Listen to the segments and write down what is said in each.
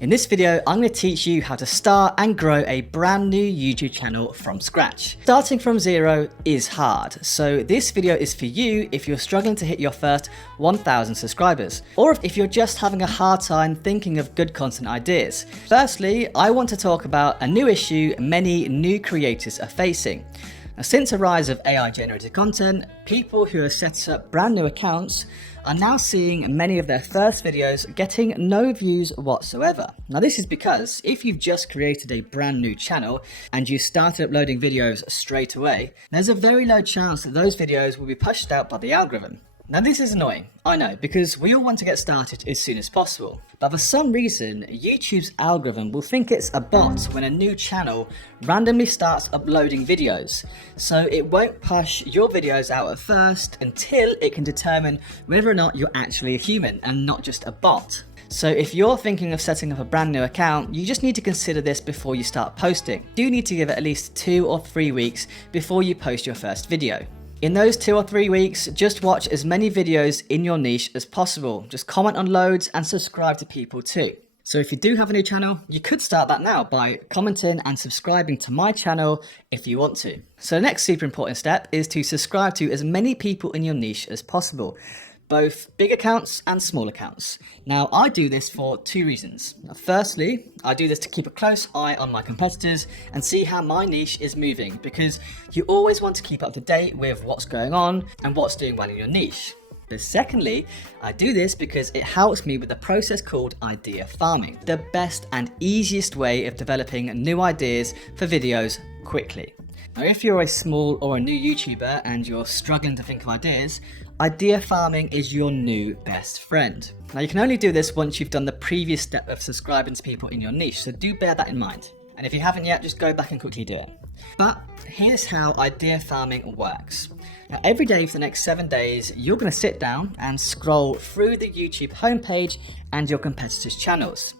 In this video, I'm going to teach you how to start and grow a brand new YouTube channel from scratch. Starting from zero is hard, so this video is for you if you're struggling to hit your first 1,000 subscribers, or if you're just having a hard time thinking of good content ideas. Firstly, I want to talk about a new issue many new creators are facing. Now, since the rise of AI generated content, people who have set up brand new accounts are now seeing many of their first videos getting no views whatsoever. Now this is because if you've just created a brand new channel and you started uploading videos straight away, there's a very low chance that those videos will be pushed out by the algorithm. Now this is annoying, I know, because we all want to get started as soon as possible. But for some reason, YouTube's algorithm will think it's a bot when a new channel randomly starts uploading videos. So it won't push your videos out at first until it can determine whether or not you're actually a human and not just a bot. So if you're thinking of setting up a brand new account, you just need to consider this before you start posting. You do need to give it at least 2 or 3 weeks before you post your first video. In those 2 or 3 weeks, just watch as many videos in your niche as possible. Just comment on loads and subscribe to people too. So if you do have a new channel, you could start that now by commenting and subscribing to my channel if you want to. So the next super important step is to subscribe to as many people in your niche as possible, both big accounts and small accounts. Now I do this for 2 reasons. Firstly, I do this to keep a close eye on my competitors and see how my niche is moving, because you always want to keep up to date with what's going on and what's doing well in your niche. But secondly, I do this because it helps me with the process called idea farming, the best and easiest way of developing new ideas for videos quickly. Now, if you're a small or a new YouTuber and you're struggling to think of ideas, idea farming is your new best friend. Now, you can only do this once you've done the previous step of subscribing to people in your niche, so do bear that in mind. And if you haven't yet, just go back and quickly do it. But here's how idea farming works. Now, every day for the next 7 days, you're going to sit down and scroll through the YouTube homepage and your competitors' channels.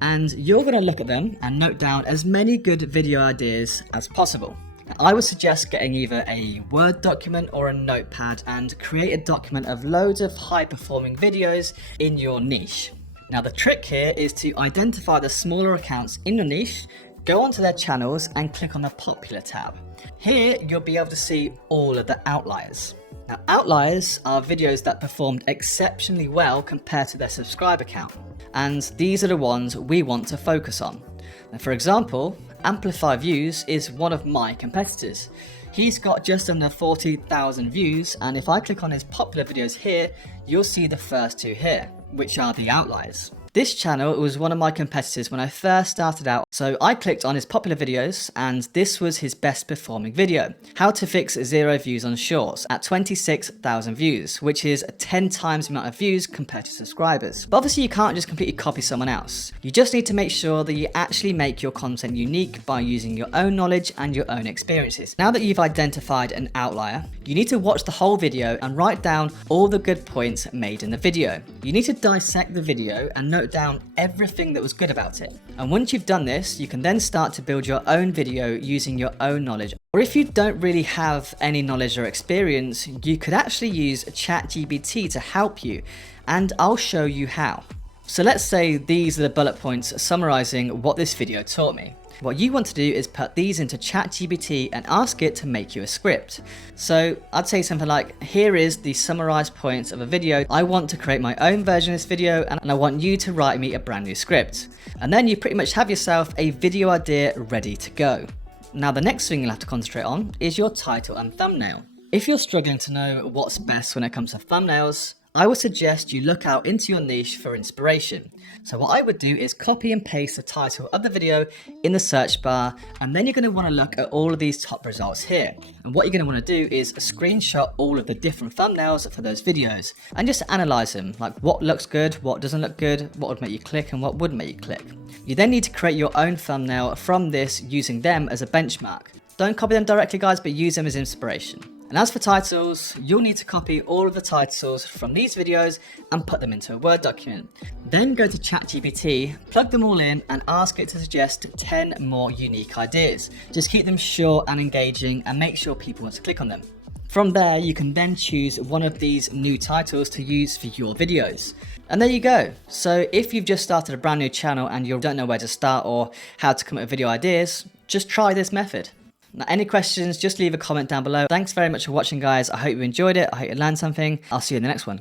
And you're going to look at them and note down as many good video ideas as possible. I would suggest getting either a Word document or a notepad and create a document of loads of high performing videos in your niche. Now the trick here is to identify the smaller accounts in your niche, go onto their channels and click on the popular tab. Here you'll be able to see all of the outliers. Now outliers are videos that performed exceptionally well compared to their subscriber count, and these are the ones we want to focus on. Now, for example, Amplify Views is one of my competitors. He's got just under 40,000 views, and if I click on his popular videos here, you'll see the first 2 here, which are the outliers. This channel was one of my competitors when I first started out, so I clicked on his popular videos and this was his best performing video. How to fix 0 views on shorts at 26,000 views, which is 10 times the amount of views compared to subscribers. But obviously you can't just completely copy someone else. You just need to make sure that you actually make your content unique by using your own knowledge and your own experiences. Now that you've identified an outlier, you need to watch the whole video and write down all the good points made in the video. You need to dissect the video and note down everything that was good about it. And once you've done this, you can then start to build your own video using your own knowledge. Or if you don't really have any knowledge or experience, you could actually use ChatGPT to help you, and I'll show you how. So let's say these are the bullet points summarizing what this video taught me. What you want to do is put these into ChatGPT and ask it to make you a script. So I'd say something like, here is the summarized points of a video. I want to create my own version of this video and I want you to write me a brand new script. And then you pretty much have yourself a video idea ready to go. Now the next thing you'll have to concentrate on is your title and thumbnail. If you're struggling to know what's best when it comes to thumbnails, I would suggest you look out into your niche for inspiration. So what I would do is copy and paste the title of the video in the search bar, and then you're going to want to look at all of these top results here. And what you're going to want to do is screenshot all of the different thumbnails for those videos and just analyze them, like what looks good, what doesn't look good, what would make you click and what wouldn't make you click. You then need to create your own thumbnail from this using them as a benchmark. Don't copy them directly, guys, but use them as inspiration. And as for titles, you'll need to copy all of the titles from these videos and put them into a Word document. Then go to ChatGPT, plug them all in and ask it to suggest 10 more unique ideas. Just keep them short and engaging and make sure people want to click on them. From there, you can then choose one of these new titles to use for your videos. And there you go. So if you've just started a brand new channel and you don't know where to start or how to come up with video ideas, just try this method. Now, any questions, just leave a comment down below. Thanks very much for watching, guys. I hope you enjoyed it. I hope you learned something. I'll see you in the next one.